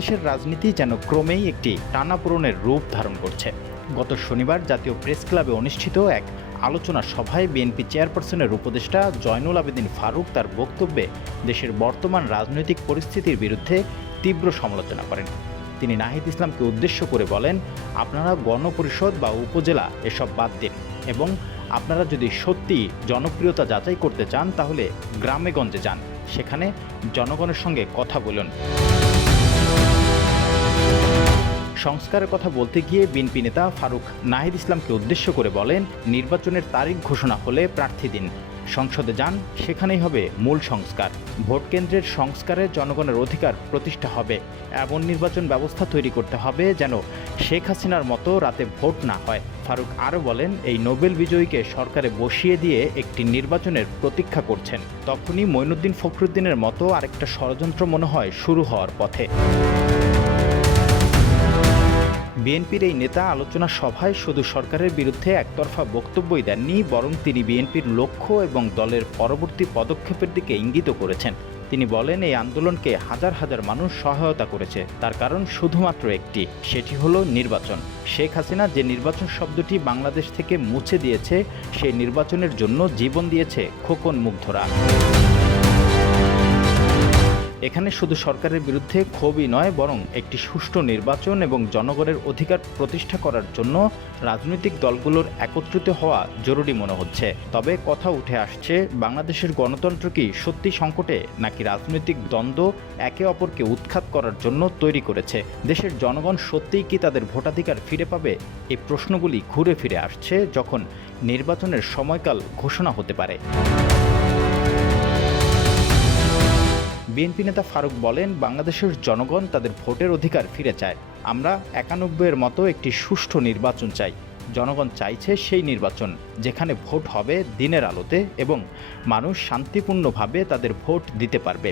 বাংলাদেশের রাজনীতি যেন ক্রমেই একটি টানাপোড়েনের রূপ ধারণ করছে। গত শনিবার জাতীয় প্রেস ক্লাবে অনুষ্ঠিত এক আলোচনা সভায় বিএনপি চেয়ারপারসনের উপদেষ্টা জয়নুল আবেদিন ফারুক তার বক্তব্যে দেশের বর্তমান রাজনৈতিক পরিস্থিতির বিরুদ্ধে তীব্র সমালোচনা করেন। তিনি নাহিদ ইসলামকে উদ্দেশ্য করে বলেন, আপনারা গণপরিষদ বা উপজেলা এসব বাদ দিন এবং আপনারা যদি সত্যি জনপ্রিয়তা যাচাই করতে চান তাহলে গ্রামে গঞ্জে যান, সেখানে জনগণের সঙ্গে কথা বলুন। সংস্কারের কথা বলতে গিয়ে বিএনপি নেতা ফারুক নাহিদ ইসলামকে উদ্দেশ্য করে বলেন, নির্বাচনের তারিখ ঘোষণা হলে প্রার্থী দিন, সংসদে যান, সেখানেই হবে মূল সংস্কার। ভোট কেন্দ্রের সংস্কারে জনগণের অধিকার প্রতিষ্ঠা হবে। এমন নির্বাচন ব্যবস্থা তৈরি করতে হবে যেন শেখ হাসিনার মতো রাতে ভোট না হয়। ফারুক আরও বলেন, এই নোবেল বিজয়ীকে সরকারে বসিয়ে দিয়ে একটি নির্বাচনের প্রতীক্ষা করছেন। তখনই মঈনুদ্দিন ফখরুদ্দিনের মতো আরেকটা ষড়যন্ত্র মনে হয় শুরু হওয়ার পথে। বিএনপির এই নেতা আলোচনা সভায় শুধু সরকারের বিরুদ্ধে একতরফা বক্তব্যই দেননি, বরং তিনি বিএনপির লক্ষ্য এবং দলের পরবর্তী পদক্ষেপের দিকে ইঙ্গিত করেছেন। তিনি বলেন, এই আন্দোলনকে হাজার হাজার মানুষ সহায়তা করেছে, তার কারণ শুধুমাত্র একটি, সেটি হলো নির্বাচন। শেখ হাসিনা যে নির্বাচন শব্দটি বাংলাদেশ থেকে মুছে দিয়েছে, সেই নির্বাচনের জন্য জীবন দিয়েছে খোকন মুগ্ধরা। এখানে শুধু সরকারের বিরুদ্ধে ক্ষোভই নয়, বরং একটি সুষ্ঠু নির্বাচন এবং জনগণের অধিকার প্রতিষ্ঠা করার জন্য রাজনৈতিক দলগুলোর একত্রিত হওয়া জরুরি মনে হচ্ছে। তবে কথা উঠে আসছে, বাংলাদেশের গণতন্ত্র কি সত্যি সংকটে, নাকি রাজনৈতিক দ্বন্দ্ব একে অপরকে উৎখাত করার জন্য তৈরি করেছে? দেশের জনগণ সত্যিই কি তাদের ভোটাধিকার ফিরে পাবে? এই প্রশ্নগুলি ঘুরে ফিরে আসছে যখন নির্বাচনের সময়কাল ঘোষণা হতে পারে। বিএনপি নেতা ফারুক বলেন, বাংলাদেশের জনগণ তাদের ভোটের অধিকার ফিরে চায়। আমরা ৯১-এর মতো একটি সুষ্ঠু নির্বাচন চাই। জনগণ চাইছে সেই নির্বাচন যেখানে ভোট হবে দিনের আলোতে এবং মানুষ শান্তিপূর্ণভাবে তাদের ভোট দিতে পারবে।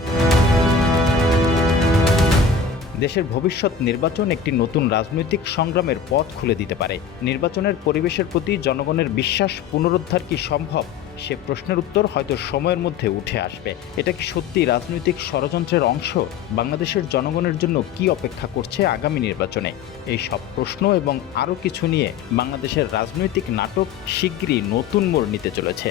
দেশের ভবিষ্যৎ নির্বাচন একটি নতুন রাজনৈতিক সংগ্রামের পথ খুলে দিতে পারে। নির্বাচনের পরিবেশের প্রতি জনগণের বিশ্বাস পুনরুদ্ধার কি সম্ভব? সে প্রশ্নের উত্তর হয়তো সময়ের মধ্যে উঠে আসবে। এটা কি সত্যি রাজনৈতিক ষড়যন্ত্রের অংশ? বাংলাদেশের জনগণের জন্য কি অপেক্ষা করছে আগামী নির্বাচনে? এই সব প্রশ্ন এবং আরও কিছু নিয়ে বাংলাদেশের রাজনৈতিক নাটক শিগগিরই নতুন মোড় নিতে চলেছে।